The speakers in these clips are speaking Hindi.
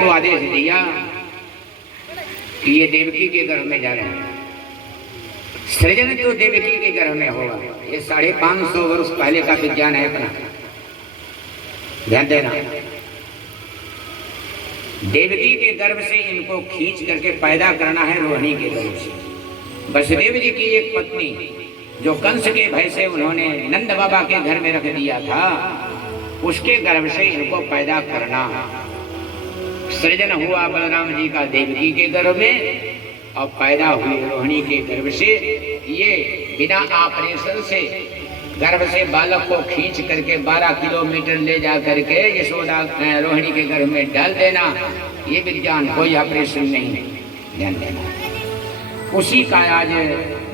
को आदेश दिया कि ये देवकी के गर्भ में जा रहे हैं। सृजन तो देवकी के गर्भ में होगा। ये 550 वर्ष पहले का विज्ञान है अपना, ध्यान देना। देवकी के गर्भ से इनको खींच करके पैदा करना है रोहिणी के गर्भ से। वसुदेव जी की एक पत्नी जो कंस के भय से उन्होंने नंद बाबा के घर में रख दिया था, उसके गर्भ से इनको पैदा करना। सृजन हुआ बलराम जी का देवकी के गर्भ में और पैदा हुए रोहिणी के गर्भ से। ये बिना ऑपरेशन से गर्भ से बालक को खींच करके 12 किलोमीटर ले जा करके यशोदा रोहिणी के गर्भ में डाल देना, ये विज्ञान, कोई ऑपरेशन नहीं है, ध्यान देना। उसी का आज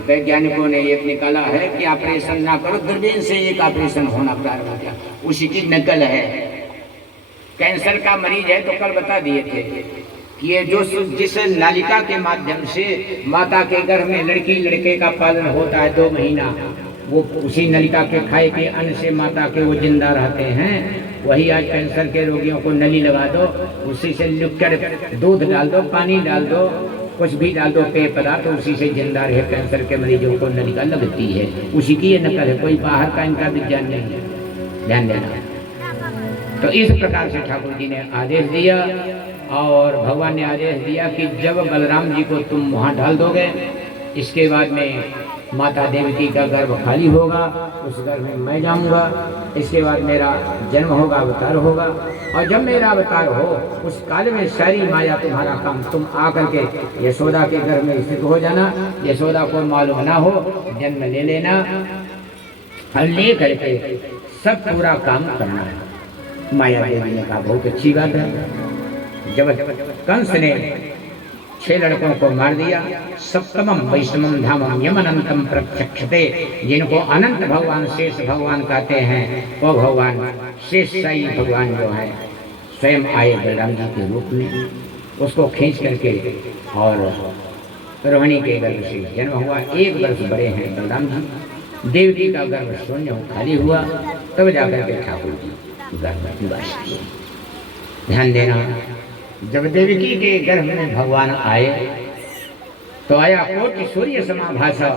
वैज्ञानिकों ने एक निकाला है कि ऑपरेशन ना करो, दूरबीन से एक ऑपरेशन होना प्रारंभ हो गया, उसी की नकल है। कैंसर का मरीज है तो कल बता दिए थे कि ये जो जिस नालिका के माध्यम से माता के गर्भ में लड़की लड़के का पालन होता है 2 महीना, वो उसी नलिका के खाए के अन्न से माता के वो जिंदा रहते हैं। वही आज कैंसर के रोगियों को नली लगा दो, उसी से लिक्विड दूध डाल दो, पानी डाल दो, कुछ भी डाल दो पेय पदार्थ, उसी से जिंदा रहे कैंसर के मरीजों को नलिका लगती है। उसी की ये नकल है, कोई बाहर का इनका विज्ञान नहीं है, ध्यान देना। तो इस प्रकार से ठाकुर जी ने आदेश दिया और भगवान ने आदेश दिया कि जब बलराम जी को तुम वहाँ डाल दोगे, इसके बाद में माता देवकी का गर्भ खाली होगा, उस गर्भ में मैं जाऊंगा, इसके बाद मेरा जन्म होगा, अवतार होगा, और जब मेरा अवतार हो उस काल में सारी माया तुम्हारा काम, तुम आकर के यशोदा के गर्भ में स्थित हो जाना, यशोदा को मालूम ना हो, जन्म ले लेना और ले करके सब पूरा काम करना है। माया देवी ने कहा बहुत अच्छी बात है। जब कंस ने 6 लड़कों को मार दिया, सप्तमम वैष्णवम धामम यमनंतम प्रत्यक्षते, जिनको अनंत भगवान शेष भगवान कहते हैं, वो भगवान शेष साई भगवान जो है स्वयं आए बलराम जी के रूप में, उसको खींच करके और रोहिणी के गर्भ से जन्म हुआ। 1 वर्ष बड़े हैं बलराम जी। देवकी का गर्भ शून्य खाली हुआ, तब जाकर के ठाकुर जी गर्भ निवास किए। ध्यान देना, जब देवकी के गर्भ में भगवान आए तो आया कोटि सूर्य समाभासा।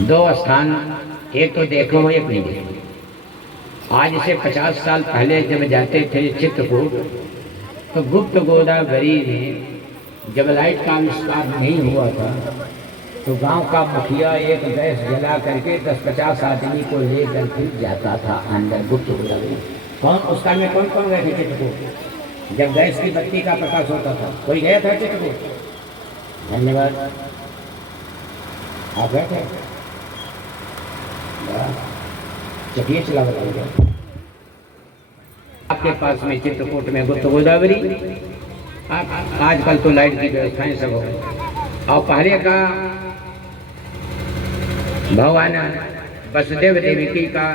2 स्थान, एक तो देखो एक नहीं देखो। आज से 50 साल पहले जब जाते थे चित्रकूट, तो गुप्त गोदावरी में जब लाइट का आविष्कार नहीं हुआ था, तो गांव का मुखिया एक गैस जला करके 10-50 आदमी को लेकर फिर जाता था अंदर गुप्त गोदावरी। कौन उस काल में कौन कौन गए थे चित्रकूट जब गैस की बत्ती का प्रकाश होता था? कोई गया था चित्रकूट? धन्यवाद, आप गए थे? चलिए चला बताइए। आपके पास में चित्रकूट में गुप्त गोदावरी, आजकल तो लाइट की व्यवस्थाएं सब हो गई। और पहले का भगवान वसुदेव देवकी का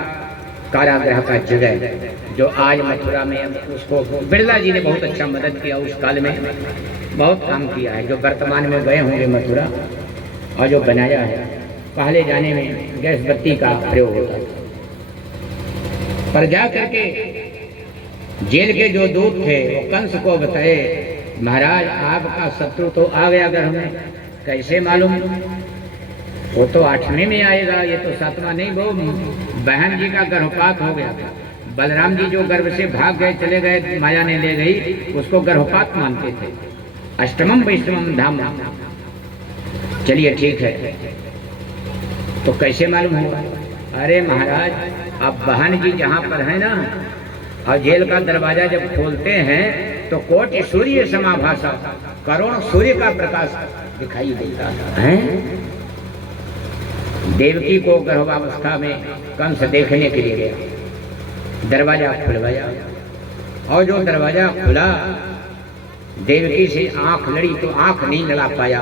कारागृह का जगह जो आज मथुरा में, उसको बिरला जी ने बहुत अच्छा मदद किया, उस काल में बहुत काम किया है। जो वर्तमान में गए होंगे मथुरा और जो बनाया है, पहले जाने में गैस बत्ती का प्रयोग होता था। पर जा करके जेल के जो दूत थे वो कंस को बताए, महाराज आपका शत्रु तो आ गया घर में। कैसे मालूम? वो तो 8वें में आएगा, ये तो 7वां नहीं। वो बहन जी का गर्भपात हो गया। बलराम जी जो गर्भ से भाग गए, चले गए, माया ने ले गई, उसको गर्भपात मानते थे। अष्टमम वैष्णवम धाम। चलिए ठीक है, तो कैसे मालूम होगा? अरे महाराज, अब बहन जी जहाँ पर है ना, और जेल का दरवाजा जब खोलते हैं तो कोटि सूर्य समाभासा, करोड़ सूर्य का प्रकाश दिखाई देता है। देवकी को गर्भावस्था में कंस देखने के लिए गया, दरवाजा खुलवाया, और जो दरवाजा खुला, देवकी से आंख लड़ी तो आंख नहीं लड़ा पाया।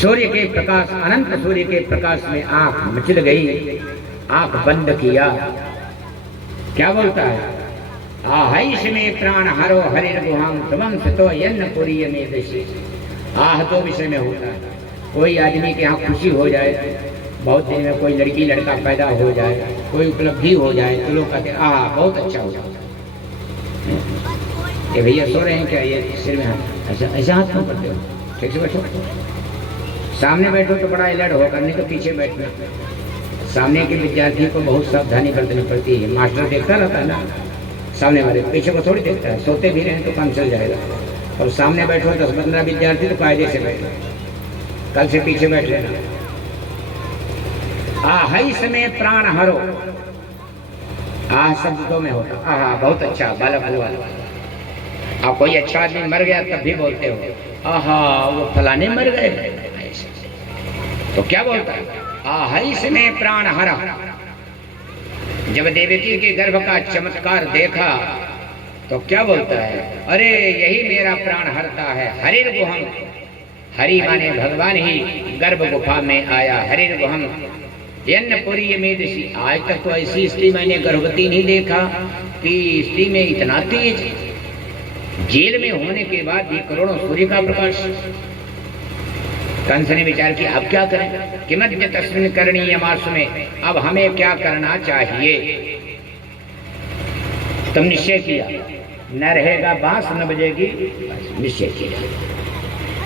सूर्य के प्रकाश, अनंत सूर्य के प्रकाश में आंख मचल गई। आंख बंद किया, क्या बोलता है? आहैष में प्राण हरो हरिर गुहाम तमम सतो यन्न पुरीय में दशे। आह तो विषय में होता है। कोई आदमी के यहाँ खुशी हो जाए, बहुत दिन में कोई लड़की लड़का पैदा हो जाए, कोई उपलब्धि हो जाए तो लोग कहते बहुत अच्छा हो जाता। ये भैया सो रहे हैं क्या? ये सिर में हाथ, ऐसा ऐसा हाथ क्यों करते हो? ठीक से बैठो। सामने बैठो तो बड़ा अलर्ट हो, करने के पीछे बैठना। सामने के विद्यार्थी को बहुत सावधानी बरतनी पड़ती है। मास्टर देखता रहता है ना, सामने वाले पीछे को थोड़ी देखता है। सोते भी रहें तो काम चल जाएगा। और सामने बैठो 10-15 विद्यार्थी तो कायदे से बैठो, कल से पीछे बैठ लेना। आहई समय प्राण हरो, आह शब्दों में होता, बहुत अच्छा बालक हुआ। आप कोई अच्छा आदमी मर गया तब भी बोलते हो वो फलाने मर गए, तो क्या बोलता है? आहई समय प्राण हरा। जब देवकी के गर्भ का चमत्कार देखा तो क्या बोलता है? अरे यही मेरा प्राण हरता है। हरिर गुहम, हरि माने भगवान ही गर्भ गुफा में आया। हरिर गुहम यन्नपुरी मेदसी। आज तक तो ऐसी स्त्री मैंने गर्भवती नहीं देखा कि स्त्री में इतना तेज, जेल में होने के बाद भी करोड़ों सूर्य का प्रकाश। कंस ने विचार किया अब क्या करें? किमद्य तस्मिन् करणीय मासु में, अब हमें क्या करना चाहिए? तुम निश्चय किया, न रहेगा बांस न बजेगी। निश्चय किया,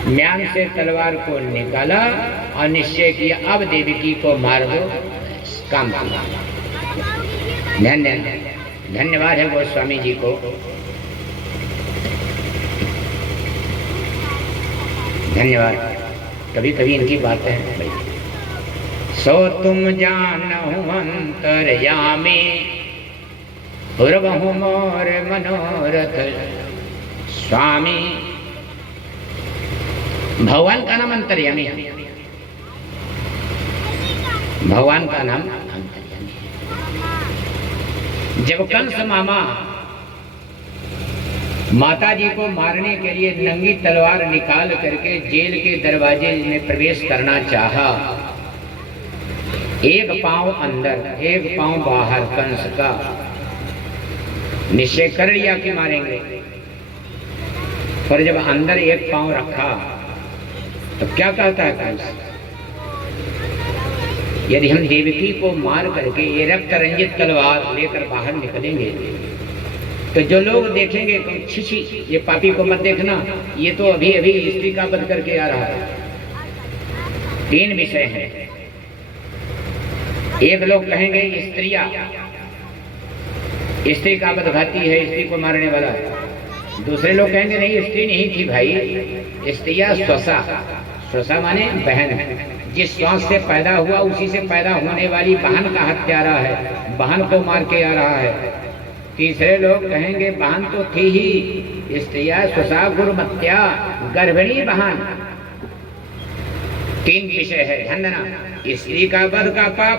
म्यान से तलवार को निकाला और निश्चय किया अब देवकी को मार दो, काम किया। धन्यवाद है गोस्वामी जी को। धन्यवाद। कभी कभी इनकी बातें हैं। सो तुम जानहु अंतर्यामी, पूर्वहु मोर मनोरथ स्वामी। भगवान का नाम अंतर्यामी है। भगवान का नाम अंतर्यामी। जब कंस मामा माता जी को मारने के लिए नंगी तलवार निकाल करके जेल के दरवाजे में प्रवेश करना चाहा, एक पांव अंदर एक पांव बाहर कंस का निश्चय कर लिया कि मारेंगे। पर जब अंदर एक पांव रखा तो क्या कहता है कंस? यदि हम देवकी को मार करके ये रक्त रंजित तलवार लेकर बाहर निकलेंगे तो जो लोग देखेंगे छिछी ये पापी को मत देखना, ये तो अभी अभी स्त्री का वध करके आ रहा है। 3 विषय हैं। एक लोग कहेंगे स्त्रियां, स्त्री का वध घाती है, स्त्री को मारने वाला है। दूसरे लोग कहेंगे नहीं स्त्री नहीं थी भाई, स्त्रियां स्वसा, स्वसा माने बहन, जिस श्वास से पैदा हुआ उसी से पैदा होने वाली बहन का हत्यारा है, बहन को मार के आ रहा है। तीसरे लोग कहेंगे बहन तो थी ही, स्त्रिया स्वसा गुरुमत्या, गर्भिणी बहन। 3 विषय है, ध्यान देना। स्त्री का वध का पाप,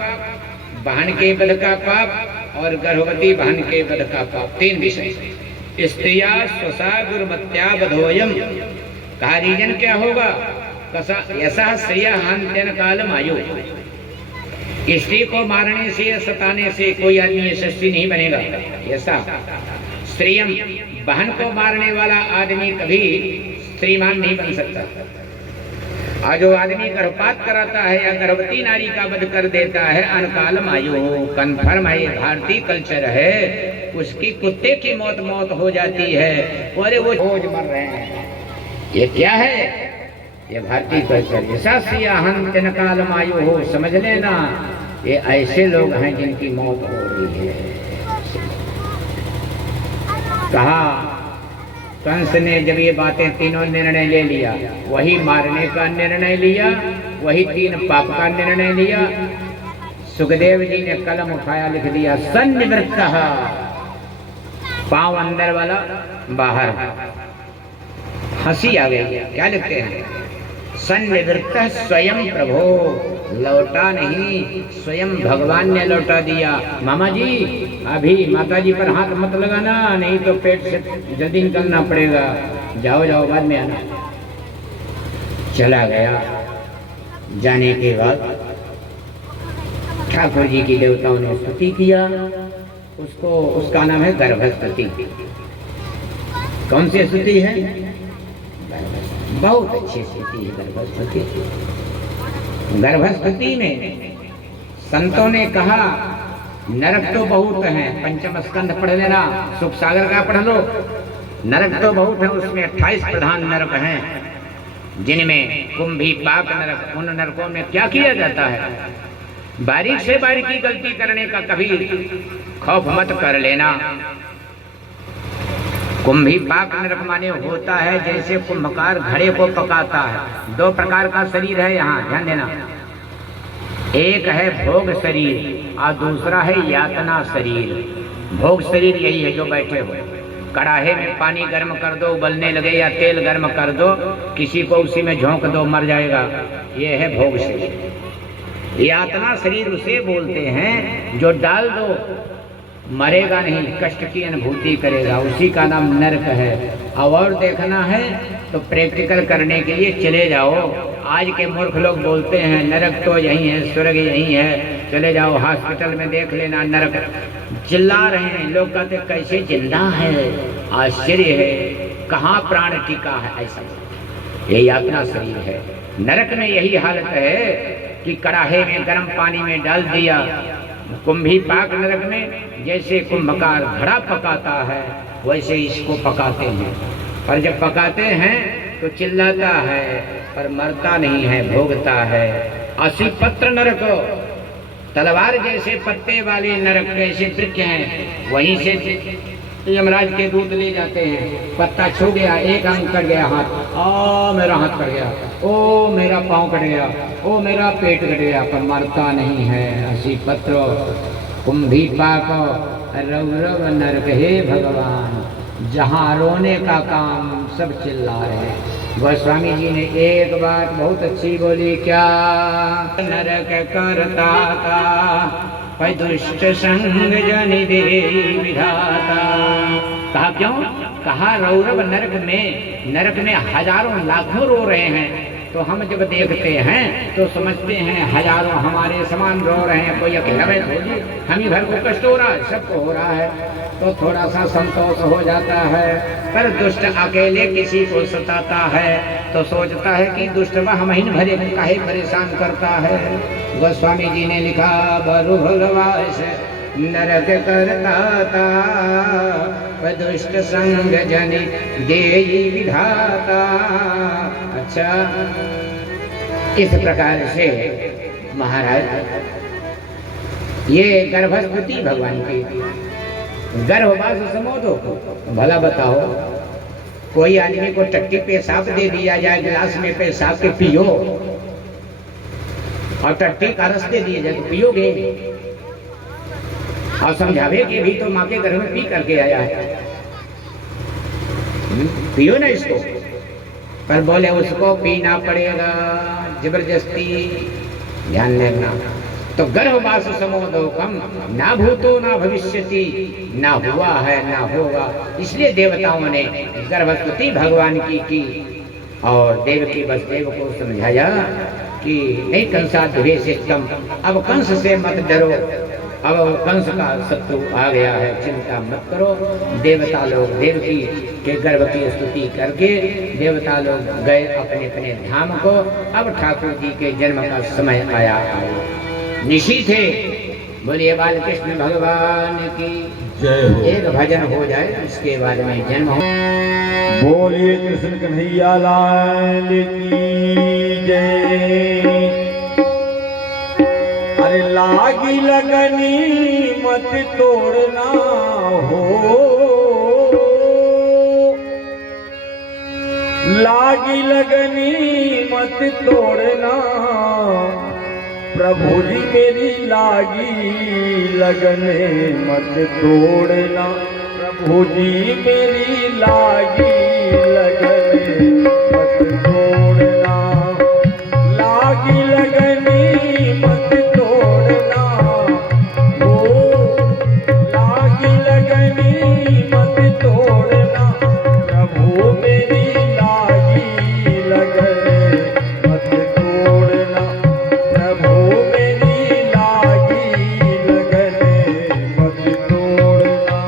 बहन के वध का पाप और गर्भवती बहन के वध का पाप। 3 विषय। स्त्रिया स्वसा गुरुमत्या वधोयम। कहा रीजन क्या होगा? ऐसा स्त्रिया हंत्यन कालम आयु। स्त्री को मारने से या सताने से कोई आदमी यशस्वी नहीं बनेगा। ऐसा स्त्रियम, बहन को मारने वाला आदमी कभी श्रीमान नहीं बन सकता। और जो आदमी गर्भपात कराता है या गर्भवती नारी का वध कर देता है अनकालम आयु, कन्फर्म है, ये भारतीय कल्चर है। उसकी कुत्ते की मौत हो जाती है। अरे वो रोज मर रहे हैं, ये क्या है? ये भारतीय कल्चर। ऐसा सियाहन कालम आयु हो, समझ लेना ये ऐसे लोग हैं जिनकी मौत हो रही है। कहा कंस ने जब ये बातें तीनों निर्णय ले लिया, वही मारने का निर्णय लिया, वही 3 पाप का निर्णय लिया। सुखदेव जी ने कलम उठाया, लिख दिया सन्निवृत्त, पांव अंदर वाला बाहर। हंसी आ गई। क्या लिखते हैं? सन्निवृत्त स्वयं प्रभो, लौटा नहीं, स्वयं भगवान ने लौटा दिया। मामा जी अभी माता जी पर हाथ मत लगाना, नहीं तो पेट से जल्दी निकलना पड़ेगा। जाओ जाओ बाद में आना। चला गया। जाने के बाद ठाकुर जी की देवताओं ने स्तुति किया उसको। उसका नाम है गर्भस्तुति। कौन सी स्तुति है? बहुत अच्छी स्तुति है गर्भस्तुति। गर्भस्तुति में संतों ने कहा नरक तो बहुत हैं, पंचम स्कंध पढ़ लेना, सुख सागर का पढ़ लो। नरक तो बहुत है, उसमें 28 प्रधान नरक हैं, जिनमें कुंभी पाक नरक। उन नरकों में क्या किया जाता है? बारीक से बारीकी गलती करने का कभी खौफ मत कर लेना। कुंभी पाक नरक माने होता है जैसे कुंभकार घड़े को पकाता है। दो प्रकार का शरीर है यहाँ, ध्यान देना। एक है भोग शरीर और दूसरा है यातना शरीर। भोग शरीर यही है जो बैठे हुए, कड़ाहे में पानी गर्म कर दो, उबलने लगे, या तेल गर्म कर दो, किसी को उसी में झोंक दो, मर जाएगा, ये है भोग शरीर। यातना शरीर उसे बोलते हैं जो डाल दो मरेगा नहीं, कष्ट की अनुभूति करेगा, उसी का नाम नरक है। और देखना है तो प्रैक्टिकल करने के लिए चले जाओ। आज के मूर्ख लोग बोलते हैं नरक तो यही है, स्वर्ग यही है, चले जाओ हॉस्पिटल में देख लेना नरक। चिल्ला रहे हैं लोग, कहते कैसे जिंदा है, आश्चर्य है, कहाँ प्राण टिका है। ऐसा ये यातना शरीर है। नरक में यही हालत है कि कड़ाहे में गर्म पानी में डाल दिया। कुंभी पाक नरक में जैसे कुंभकार घड़ा पकाता है वैसे इसको पकाते हैं, और जब पकाते हैं तो चिल्लाता है पर मरता नहीं है, भोगता है। असी पत्र नरक, तलवार जैसे पत्ते वाले नरक कैसे वृक्ष हैं, वहीं से यमराज के दूत ले जाते हैं। पत्ता छू गया, एक अंग कट गया हाथ, आ मेरा हाथ कट गया, ओ मेरा पाँव कट गया, ओ मेरा पेट कट गया, पर मरता नहीं है। असी पत्र कुंभी पाक रौरव नरक, हे भगवान, जहाँ रोने का काम सब चिल्ला रहे। गोस्वामी जी ने एक बात बहुत अच्छी बोली, क्या नरक करता था दुष्ट संग जनि दे विधाता। कहा क्यों? कहा रौरव नरक में हजारों लाखों रो रहे हैं, तो हम जब देखते हैं तो समझते हैं हजारों हमारे समान रो रहे हैं, कोई अकेला थोड़ी, हम ही भर को कष्ट हो रहा है, सबको हो रहा है, तो थोड़ा सा संतोष हो जाता है। पर दुष्ट अकेले किसी को सताता है तो सोचता है कि दुष्ट वह महीन भरे काहे परेशान करता है। गोस्वामी जी ने लिखा, बरु भगवास नरक करता था दुष्ट संग जनि देई विधाता। अच्छा, इस प्रकार से महाराज ये गर्भस्पति भगवान की गर्भवास समोदो। भला बताओ, कोई आदमी को टट्टी पेशाब दे दिया जाए, गिलास में पेशाब के पियो, और टट्टी का रस दे दिया जाए तो पियोगे? और समझावे कि भी तो माँ के घर में पी करके आया है, पियो ना इसको। पर बोले उसको पीना पड़ेगा जबरदस्ती। ध्यान देना। तो गर्भवास समोदोकम, ना भूतो ना भविष्यति, ना हुआ है ना होगा। इसलिए देवताओं ने गर्भवती भगवान की और देवकी वसुदेव को समझाया कि नहीं कंसाध्वे सिस्टम, अब कंस से मत डरो, अब कंस का शत्रु आ गया है, चिंता मत करो। देवता लोग देवकी के गर्भ की स्तुति करके देवता लोग गए अपने अपने धाम को। अब ठाकुर जी के जन्म का समय आया। निशी थे, बोलिए बालकृष्ण भगवान की जय हो। एक भजन हो जाए इसके बाद में जन्म हो। बोलिए कृष्ण कन्हैया लाल की जय। अरे लागी लगनी मत तोड़ना हो, लागी लगनी मत तोड़ना, प्रभु जी मेरी लागी लगने मत तोड़ना, प्रभु जी मेरी लागी लगने मत तोड़ना, लागी लगनी मत तोड़ना, ओ लागी लगनी मत तोड़ना, प्रभु मेरी लागी लगने मत तोड़ना, प्रभु मेरी लागी लगने मत तोड़ना।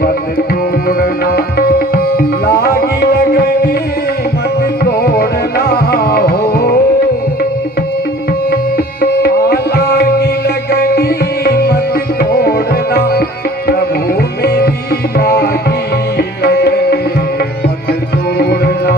मत तोड़ना, लागी लगनी मत तोड़ना हो। लागी लगनी मत तोड़ना, प्रभु मेरी लागी लगनी मत तोड़ना।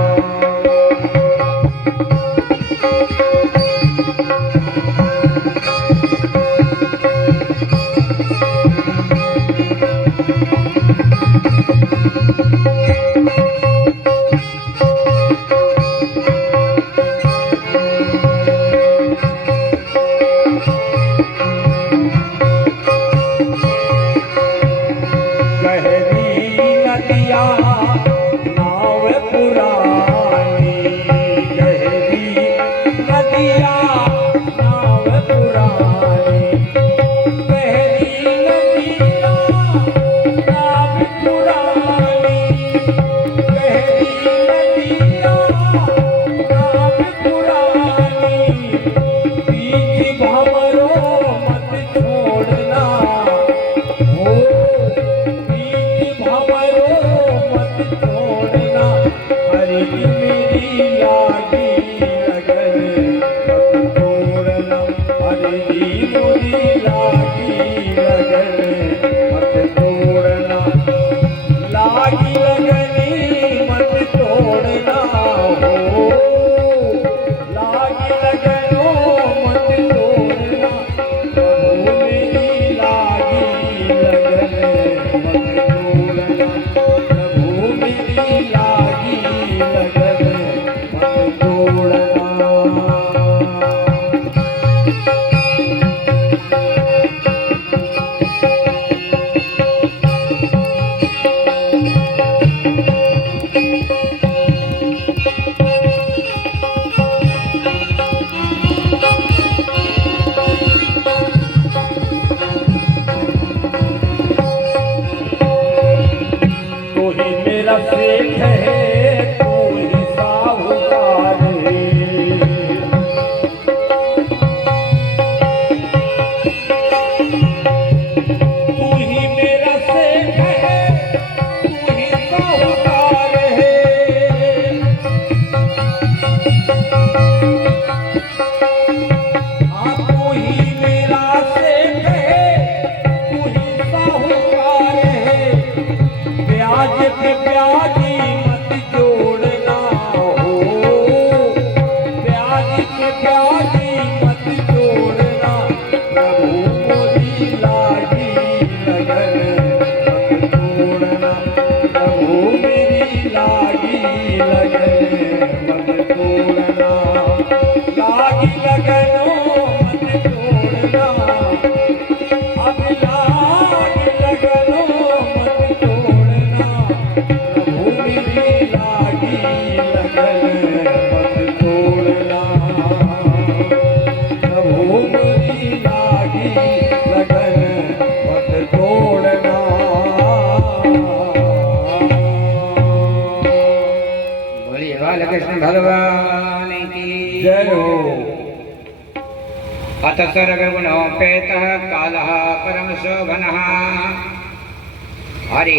कृष्ण भगवान की जय हो। अथ सर्वगुणोपेतः कालः परम शोभनः। हरि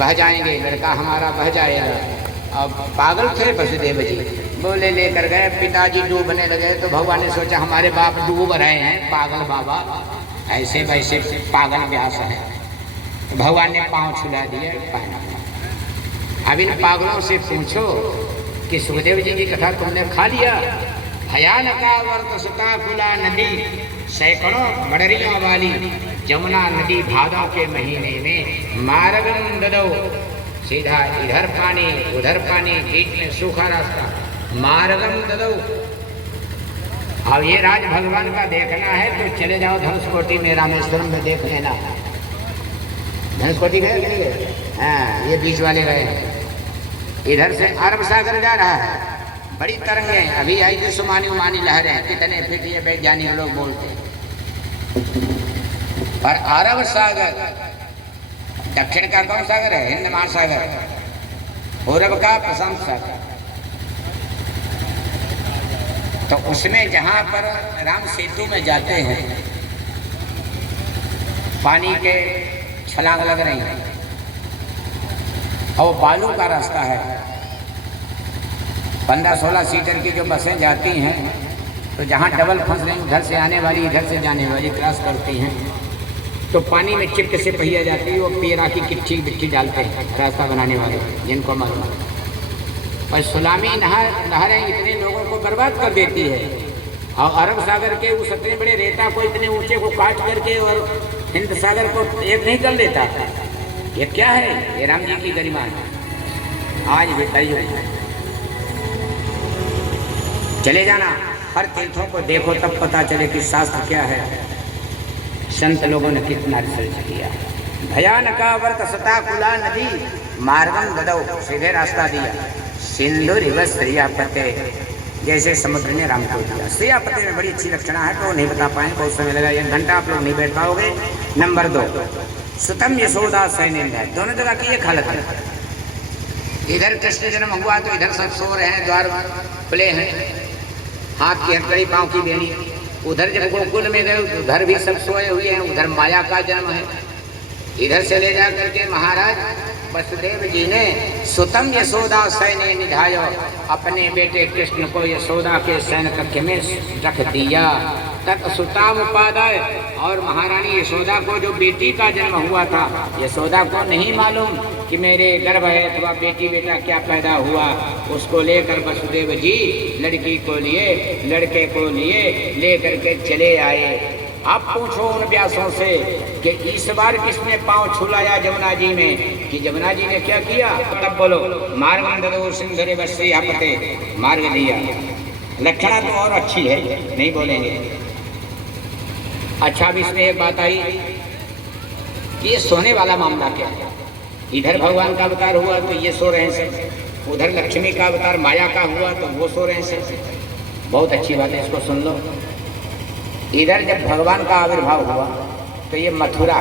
बह जाएंगे, लड़का हमारा बह जाएगा। अब पागल थे वसुदेव जी, बोले लेकर गए, पिताजी डूबने लगे तो भगवान ने सोचा हमारे बाप डूब रहे हैं, पागल बाबा ऐसे वैसे पागल व्यास है। तो भगवान ने पाँव छुला दिए, पहना। अब इन पागलों से पूछो कि सुखदेव जी की कथा तुमने खा लिया। भयानका वर्त सुताकुला नदी, सैकड़ों मडरियों वाली जमुना नदी भादों के महीने में मार्गम ददौ, सीधा इधर पानी उधर पानी, बीच में सूखा रास्ता, मार्गम ददौ। अब ये राज भगवान का देखना है तो चले जाओ धनुषकोटी में, रामेश्वरम में देख लेना। धनुषकोटी गए कि नहीं गए? हाँ, ये बीच वाले गए। इधर से अरब सागर जा रहा है, बड़ी तरंगें अभी आई तो सुमानी उमानी लहरें, कितने फीट ये वैज्ञानिक लोग बोलते हैं। और अरब सागर दक्षिण का कौन सागर है? हिंद महासागर। पूर्व का प्रशांत सागर। तो उसमें जहाँ पर राम सेतु में जाते हैं पानी के छलांग लग रही है और बालू का रास्ता है। 15-16 सीटर की जो बसें जाती हैं तो जहाँ डबल फंस रही, उधर से आने वाली इधर से जाने वाली क्रॉस करती हैं तो पानी में चिपके से पहिया जाती है। वो पेरा की किट्ठी बिट्ठी डालते हैं रास्ता बनाने वाले, जिनको मालूम है। और सुनामी नहरें इतने लोगों को बर्बाद कर देती है और अरब सागर के उस इतने बड़े रेता को इतने ऊंचे को काट करके और हिंद सागर को एक नहीं कर लेता। ये क्या है? ये राम जी की गरिमा है। आज बताइए, चले जाना हर तीर्थों को देखो तब पता चले कि शास्त्र क्या है, संत लोगों ने कितना रिसर्च किया। भयानका वर्त सताकुला नदी मार्गम ददौ, सीधे रास्ता दिया। सिंधु रिवस श्रियापते, जैसे समुद्र ने राम को दिया। श्रियापते में बड़ी अच्छी लक्षणा है तो नहीं बता पाएंगे, बहुत समय लगा, 1 घंटा आप लोग नहीं बैठ पाओगे। नंबर 2, सुतम यशोदा सैनिक है। दोनों जगह की एक हालत है। इधर कृष्ण जन्म हुआ तो इधर सब सो रहे हैं, द्वार खुले हैं, हाथ की हथकड़ी पाँव की बेड़ी। उधर जब गोकुल में गए उधर भी सब सोए हुए हैं, उधर माया का जन्म है। इधर से ले जा करके महाराज वसुदेव जी ने सुतम यशोदा सैन्य निधाय, अपने बेटे कृष्ण को यशोदा के सैन्य कक्ष में रख दिया। तत् सुताम उपादाय, और महारानी यशोदा को जो बेटी का जन्म हुआ था, यशोदा को नहीं मालूम कि मेरे गर्भ है अथवा बेटी बेटा क्या पैदा हुआ। उसको लेकर वसुदेव जी लड़की को लिए, लड़के को लिए लेकर के चले आए। आप पूछो उन व्यासों से कि इस बार किसने पांव छुलाया जमुना जी में, कि जमुना जी ने क्या किया? तब बोलो मार्ग ददौ सिंधु रिवस्री आपते, मार्ग दिया। लक्षणा तो और अच्छी है, नहीं बोलेंगे। अच्छा, अब इसमें एक बात आई कि ये सोने वाला मामला क्या है। इधर भगवान का अवतार हुआ तो ये सो रहे हैं, उधर लक्ष्मी का अवतार माया का हुआ तो वो सो रहे हैं। बहुत अच्छी बात है, इसको सुन लो। इधर जब भगवान का आविर्भाव हुआ तो ये मथुरा,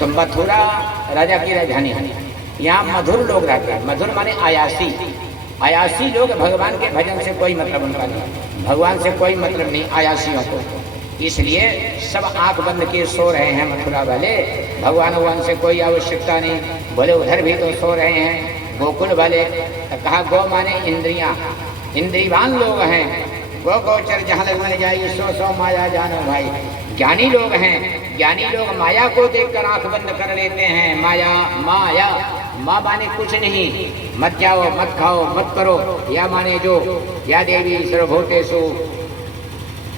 तो मथुरा राजा की राजधानी है। यहाँ मधुर लोग रहते हैं। मधुर माने आयासी। आयासी लोग, भगवान के भजन से कोई मतलब उनका नहीं, भगवान से कोई मतलब नहीं आयासियों को। इसलिए सब आंख बंद किए सो रहे हैं मथुरा वाले, भगवान से कोई आवश्यकता नहीं। बोले उधर भी तो सो रहे हैं गोकुल वाले। तो कहा गो माने इंद्रियां, इंद्रियवान लोग हैं। गो गोचर जहाँ लगने जाइए सो माया जानो भाई। ज्ञानी लोग हैं, ज्ञानी लोग माया को देखकर आंख बंद कर लेते हैं। माया माया माँ माने कुछ नहीं, मत जाओ मत खाओ मत करो। या माने जो या देवी सर्वभूतेषु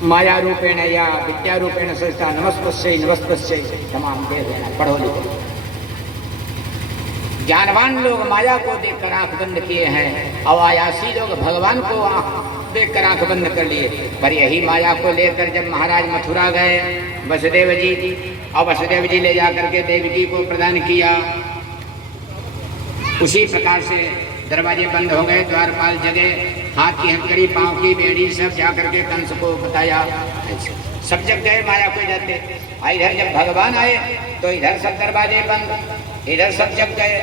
माया रूपेण या विद्या रूपेण संस्था नमस्तस्यै नमस्तस्यै, तमाम दे देना, पढ़ो लिखो। ज्ञानवान लोग माया को देखकर आंख बंद किए हैं और आयासी लोग भगवान को देखकर आंख बंद कर लिए। पर यही माया को लेकर जब महाराज मथुरा गए वसुदेव जी, और वसुदेव जी ले जाकर के देवकी को प्रदान किया, उसी प्रकार से दरवाजे बंद हो गए, द्वारपाल जगे, हाथ की हथकड़ी पाँव की बेड़ी सब जाकर के कंस को बताया। सब जग गए माया को जाते। इधर जब भगवान आए तो इधर सब दरवाजे बंद, इधर सब जग गए।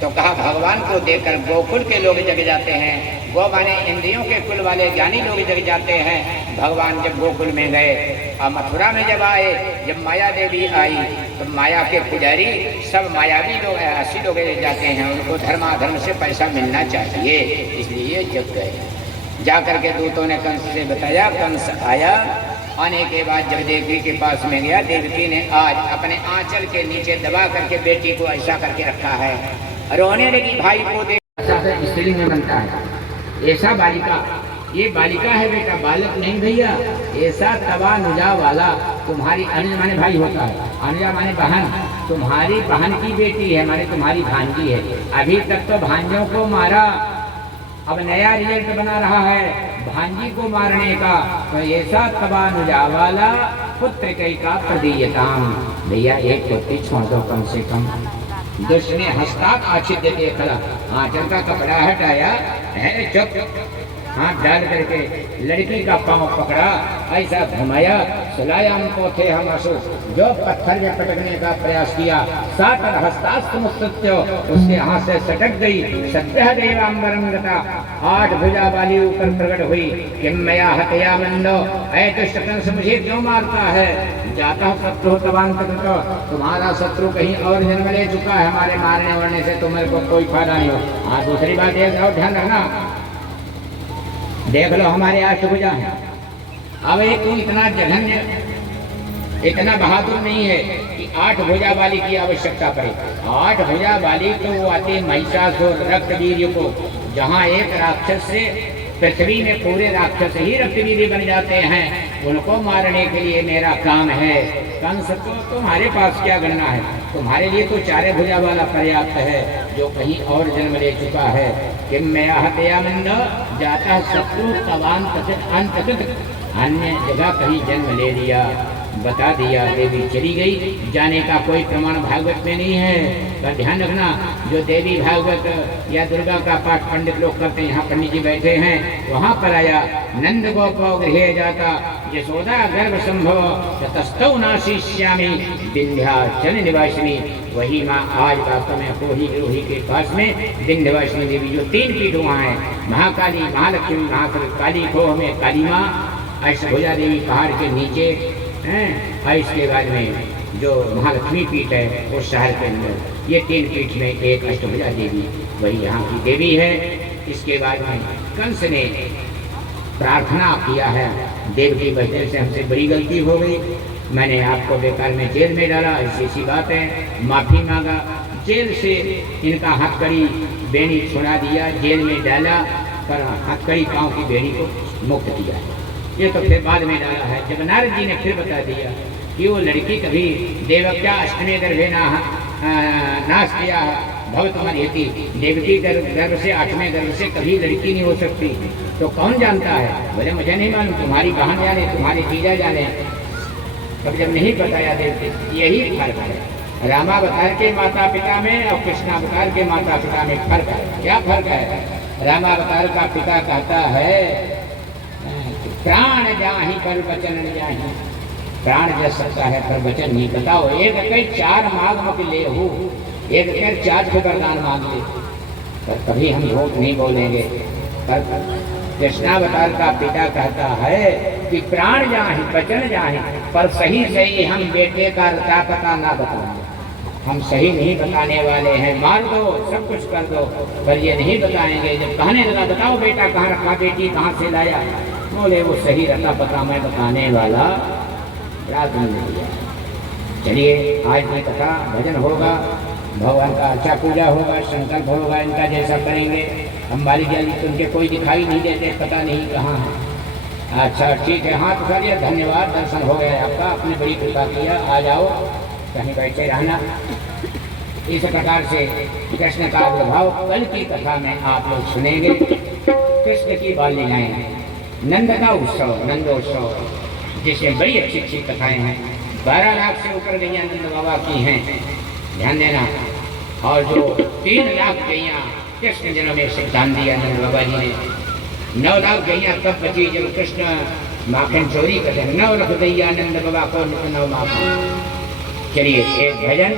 तो कहा भगवान को देखकर गोकुल के लोग जग जाते हैं। गो माने इंद्रियों के कुल वाले ज्ञानी लोग जग जाते हैं। भगवान जब गोकुल में गए और मथुरा में जब आए, जब माया देवी आई तो माया के पुजारी सब मायावी लोग ऐसी लोग जग जाते हैं। उनको धर्माधर्म से पैसा मिलना चाहिए, इसलिए जग गए। जा करके दूतों ने कंस से बताया। कंस आया, आने के बाद जब देवकी के पास में गया, देवकी ने आज अपने आंचल के नीचे दबा करके बेटी को ऐसा करके रखा है। रोने लगी, भाई को देख। स्त्री में बनता है ऐसा बालिका, ये बालिका है बेटा, बालक नहीं भैया। ऐसा तवा नुजा वाला तुम्हारी, अनुज माने भाई होता है, अनुजा माने बहन, तुम्हारी बहन की बेटी है, माने तुम्हारी भांजी है। अभी तक तो भांजों को मारा, अब नया रिजल्ट बना रहा है भांजी को मारने का। तो ऐसा तवा नुजा वाला पुत्र कई का प्रदीयताम, भैया एक पोती छोड़ दो कम से कम। दुष्ट ने हस्ताक आच्छिद्य देखा, आंचल का कपड़ा हटाया है, चुप, हाथ डाल करके लड़की का पांव पकड़ा, ऐसा घुमाया, सुलाया हमको थे हम असु, जो पत्थर में पटकने का प्रयास किया, सातर हस्तास्तमुत्सत्यो, उसके हाथ से सटक गई। सत्य देवांबरंगता, 8 भुजा वाली ऊपर प्रकट हुई। किम मया हतया मंदो, ऐ दुष्ट कंस मुझे क्यों मारता है? जाता शत्रु तवांतकृत, तुम्हारा शत्रु कहीं और जन्म ले चुका है, हमारे मारने वारने से तुम्हारे को कोई फायदा नहीं हो। हाँ, दूसरी बात एक और ध्यान रखना, देख लो हमारे अष्टभुजा है। अब एक तू इतना जघन्य, इतना बहादुर नहीं है कि 8 भुजा वाली की आवश्यकता पड़े। 8 भुजा वाली तो वो आते महिषासुर रक्तवीर्य को, जहाँ एक राक्षस से पृथ्वी में पूरे राक्षस ही रक्तवीर्य बन जाते हैं, उनको मारने के लिए मेरा काम है। कंस को तुम्हारे पास क्या गणना है, तुम्हारे लिए तो 4 भुजा वाला पर्याप्त है, जो कहीं और जन्म ले चुका है। किम मैं हत्या मंद जाता शत्रु तवान अंतकृत, अन्य जगह कहीं जन्म ले लिया, बता दिया। देवी चली गई, जाने का कोई प्रमाण भागवत में नहीं है। पर ध्यान रखना, जो देवी भागवत या दुर्गा का पाठ पंडित लोग करते हैं, यहाँ पंडित जी बैठे हैं, वहाँ पर आया नंद गोपो गृहे जाता यशोदा गर्भ संभव ततस्तौ नाशिष्यामि विंध्याचल निवासिनी। वही माँ आज वास्तव में रोही के पास में विंध्यवासिनी देवी, जो 3 पीठ वहाँ है, महाकाली, महालक्ष्मी, महाकाली को हमें काली माँ, अष्टभुजा देवी पहाड़ के नीचे हैं, और इसके बाद में जो महालक्ष्मी पीठ है वो शहर के अंदर। ये 3 पीठ में एक अष्टभुजा देवी वही यहाँ की देवी है। इसके बाद में कंस ने प्रार्थना किया है, देव की वजह से हमसे बड़ी गलती हो गई, मैंने आपको बेकार में जेल में डाला, ऐसी सी बात है, माफ़ी मांगा। जेल से इनका हथकड़ी बेड़ी छुड़ा दिया, जेल में डाला, पर हथकड़ी पाँव की बेड़ी को मुक्त किया। ये तो फिर बाद में डाला है, जब नारद जी ने फिर बता दिया कि वो लड़की कभी देवक्या अष्टमे गर्भे नाश किया भवतमर्हति, देवकी गर्भ से 8वें गर्भ से कभी लड़की नहीं हो सकती। तो कौन जानता है? बोले मुझे नहीं मालूम, तुम्हारी बहन जाने, तुम्हारी जीजा जाने। तब जब नहीं बताया देवती, यही फर्क है रामावतार के माता पिता में और कृष्णावतार के माता पिता में फर्क है। क्या फर्क है? रामावतार का पिता कहता है प्राण जाहि पर वचन न जाहि, प्राण जा सकता है पर वचन नहीं। बताओ, एक कई 4 मांग मत ले हो, एक कर 4 को वरदान मांग ले, पर कभी हम झूठ नहीं बोलेंगे। पर कृष्णावतार का पिता कहता है कि प्राण जाहि वचन जाहि, पर सही सही हम बेटे का रता पता ना बताएंगे, हम सही नहीं बताने वाले हैं। मार दो, सब कुछ कर दो, पर ये नहीं बताएंगे। जब कहने लगा बताओ बेटा कहाँ रखा, बेटी कहाँ से लाया, बोले वो सही रता पता मैं बताने वाला रात में दिया। चलिए आज की कथा भजन होगा, भगवान का अच्छा पूजा होगा, संकल्प होगा, इनका जैसा करेंगे। हम बाली जाली तो उनके कोई दिखाई नहीं देते, पता नहीं कहाँ है। अच्छा ठीक है, हाथ उठाइए, धन्यवाद, दर्शन हो गया आपका, आपने बड़ी कृपा किया। आ जाओ, कहीं बैठे रहना। इस प्रकार से कृष्ण का आविर्भाव कल की कथा में आप लोग सुनेंगे। कृष्ण की बाल लीलाएं, नंद का उत्सव, नंदोत्सव, जिसमें बड़ी अच्छी अच्छी कथाएं हैं। 12 लाख से ऊपर गैया नंद बाबा की हैं, ध्यान देना। और जो 3 लाख गैया कृष्ण जन्म में सिद्धांत दिया नंद बाबा जी ने। 9 लाख गैया तब बची जब कृष्ण माखन चोरी करते हैं। 9 लाख गैया नंद बाबा को 9 माखन। चलिए एक भजन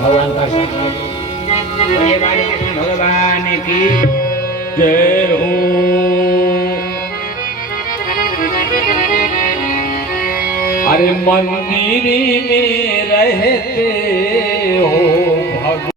भगवान का कृष्ण भगवान की जय हो। अरे मंदिर में रहते हो भगवान,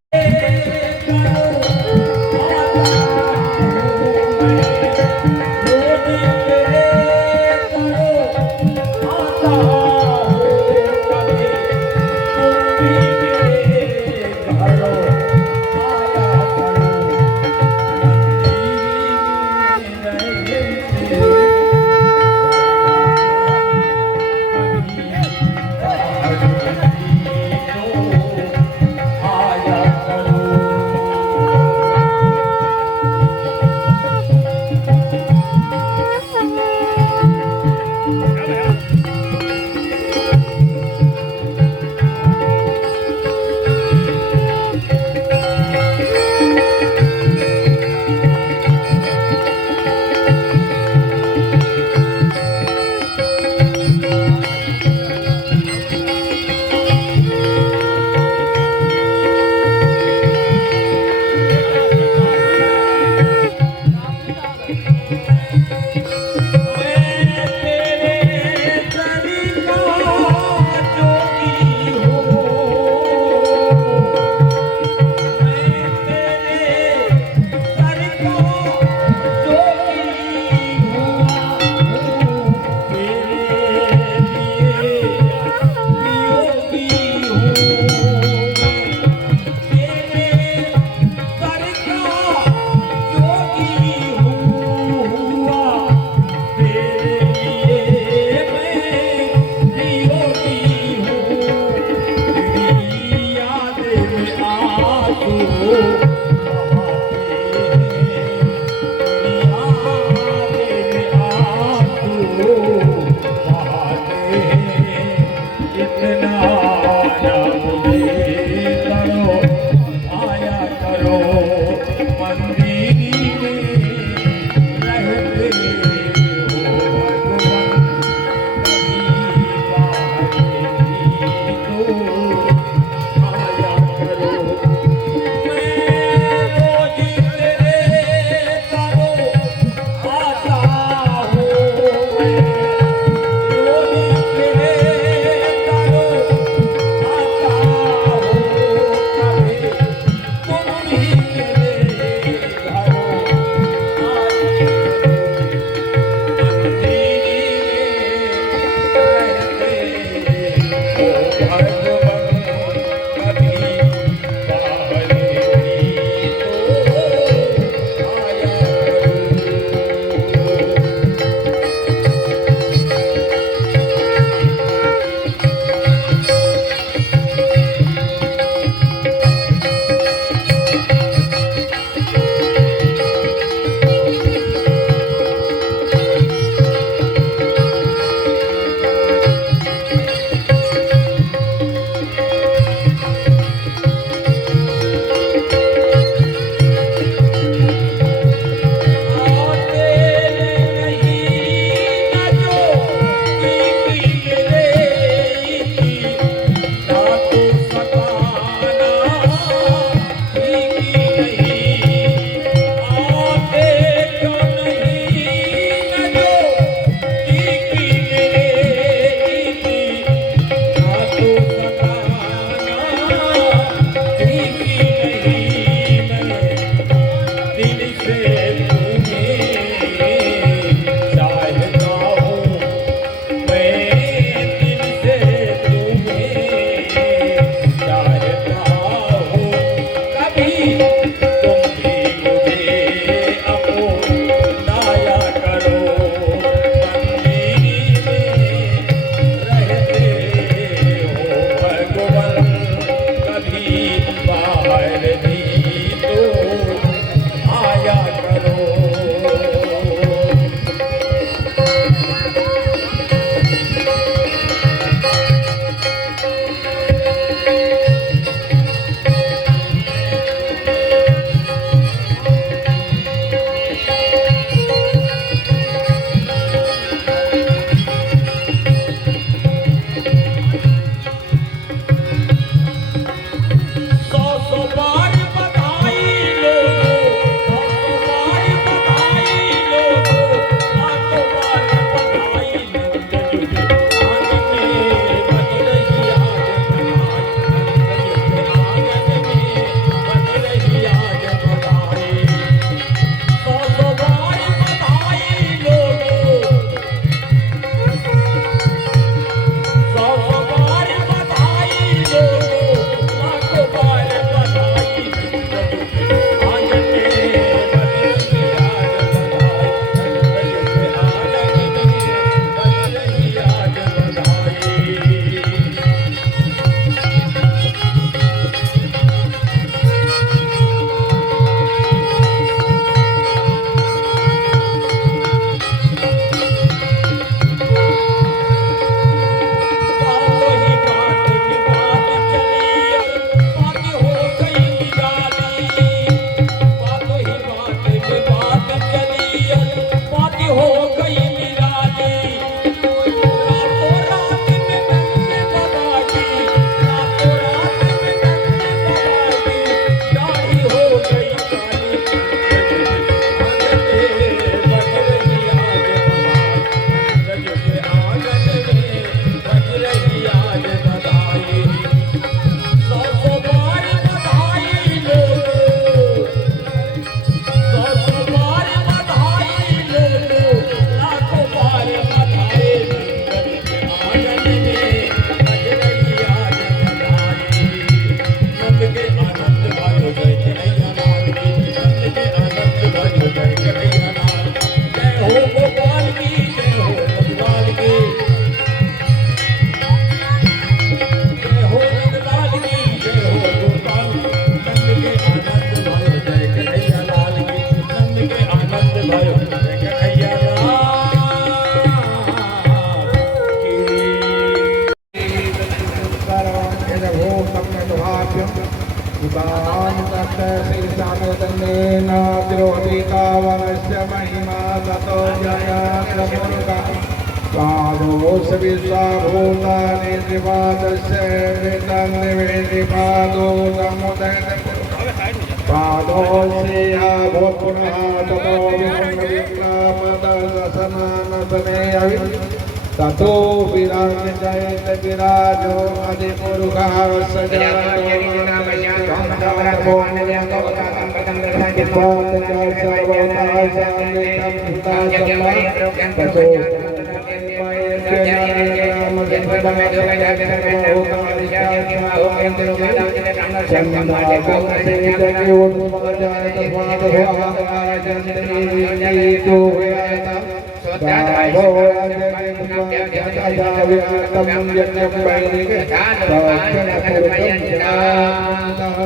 महिमा ततो जयात्रमुरुका पादोस विश्वाभूतानि त्रिपादस्य वेदं निवेदिपादो समुदयते पादोस्या भूतपुनः ततो विक्रमदसनानसमेयवि ततो विराजयत विराजो अधिपुरुषः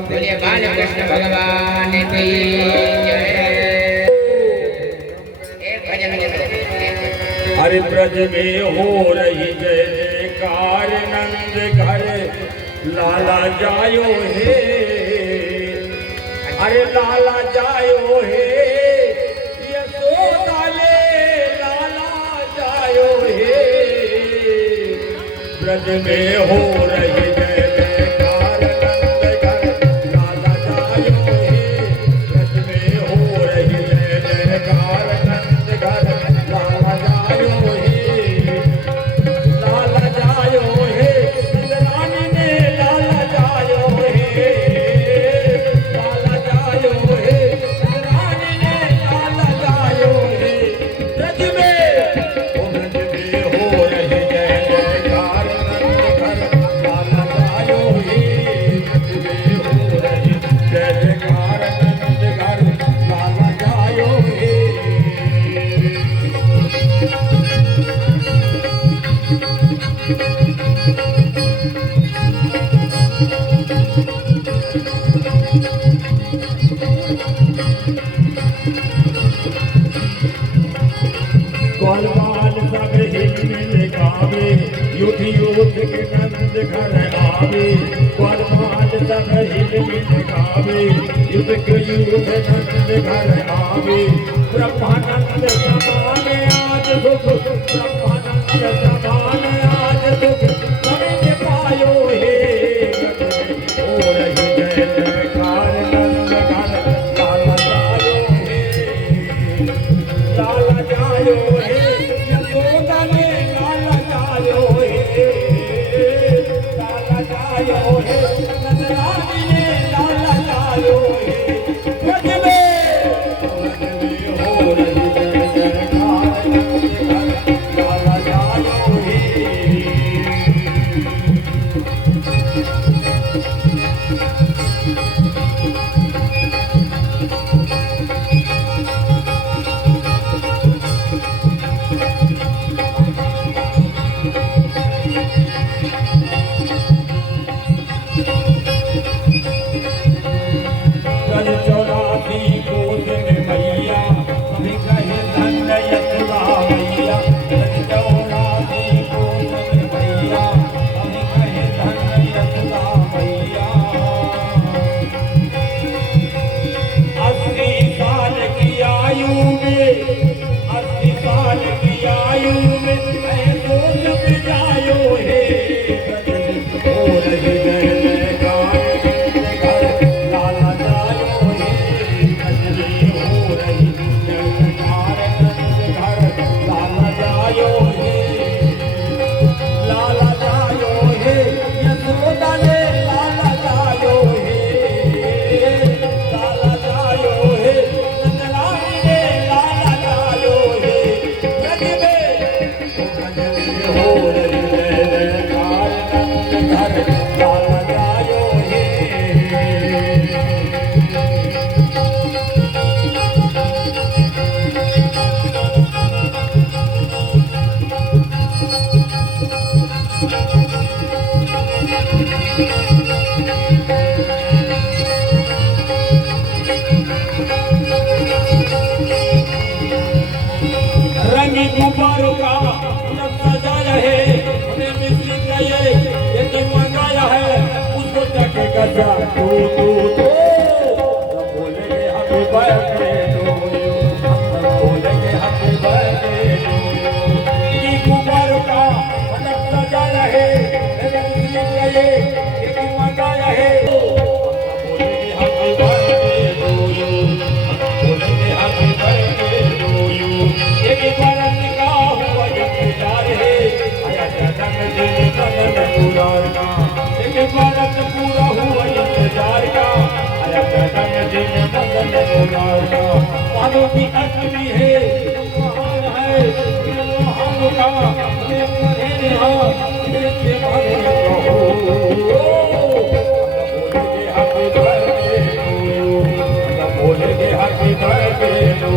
बोलिए बालकृष्ण भगवान की जय। एक भजन अरे ब्रज में हो रही जय जयकार नंद घर लाला जायो हे। अरे लाला जायो हे यशोदा ले लाला जायो हे। ब्रज में हो रही जय जयकार नंद घर लाला जायो हे। ब्रज में हो रही जय जयकार नंद घर लाला जायो हे। लाला जायो हे रानी ने लाला जायो हे। लाला जायो हे रानी ने लाला जायो हे। ब्रज में हो रही जय जयकार नंद घर लाला जायो हे। ब्रज में हो रही जय जयकार नंद घर लाला जायो हे। गोलमाल सब हिल मिल गावे युद्ध युद्ध के नंद घर आवे। गोलमाल सब हिल मिल गावे युद्ध के युद्ध नंद घर आवे। ब्रह्मानंद समान आज सुख ब्रह्मानंद समान आज सुख सबने पायो हे। हो रही जय जयकार नंद घर लाला जायो हे। लाला जायो हे यशोदा ने लाला जायो हे। लाला जायो हे नंदरानी ने लाला जायो हे। ब्रज में हो रही जय जयकार नंद घर लाला जायो हे। कल 84 कोस में मैया अभी कहे धन्य यशोदा मैया। कल 84 कोस में मैया अभी कहे धन्य यशोदा मैया। 80 साल की आयु में 80 साल की आयु में ऐसो जब जायो हे। हो रही जय जयकार घर लाला जायो हे। ब्रज में हो रही जय जयकार घर लाला जायो हे। लाला जायो हे यशोदा ने लाला जायो हे। लाला जायो हे नंदरानी ने लाला जायो हे। ब्रज में हो रही जय जयकार नंद घर लाला जायो हे। रंगी गुब्बारों का रथ सजाया है। उन्हें मिस्री चाहिए ये तो मंगाया है। उसको चके गजा तू तू तो सब बोलेंगे हैप्पी बर्थडे टू यू। सब बोलेंगे हैप्पी बर्थडे टू यू। रंगी गुब्बारों का रथ सजाया है। उन्हें मिस्री चाहिए ये तो मंगाया है। सब बोलेंगे हैप्पी बर्थडे टू यू। सब बोलेंगे हैप्पी बर्थडे टू यू। एक बरस का हुआ इंतजार है। आया जन्मदिन मदन पुरार का। एक बरस पूरा हुआ इंतजार का। आया जन्मदिन मदन पुरार का। मानो की अष्टमी है महान है महान का। यहाँ के मानो रहो बोले के हाथी भरते लो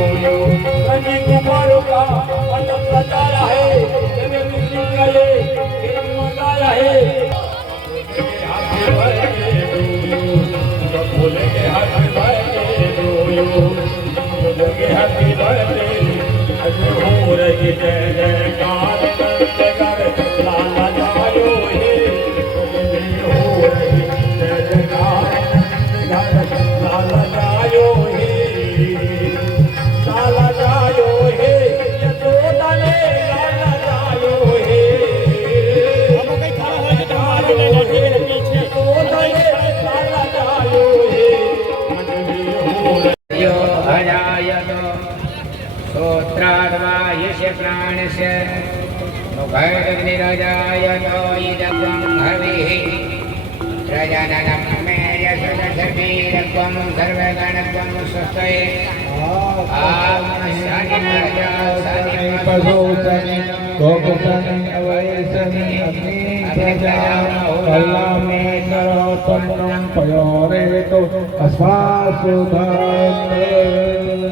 कहीं कुमारों का मंडप सजाया है देवे मिश्री का ये खेत मंगाया है हाथी भरते लो बोले के हाथी भरते लो बोले के हाथी भरते अजय हो रही जय जयकार जयकार लाला जायो हे हो रही जय जयकार लाला जायो हे लाला जायो हे यशोदा ने लाला जायो हे हम कहीं खड़ा है तो हमारे लगे पीछे यशोदा ने लाला जायो हे यो हजायतो श्रोत्राद्वायुष्य प्राणस्य मुखैरग्निरजायतो इदं हविः प्रजननं मे यशोदशवीरत्वं सर्वगणत्वं स्वस्तये पशोचनि गोपसनि अवैसनि अग्नि प्रजा कल्लामे करो तन्नं पयोरेतो अस्मासु धर्म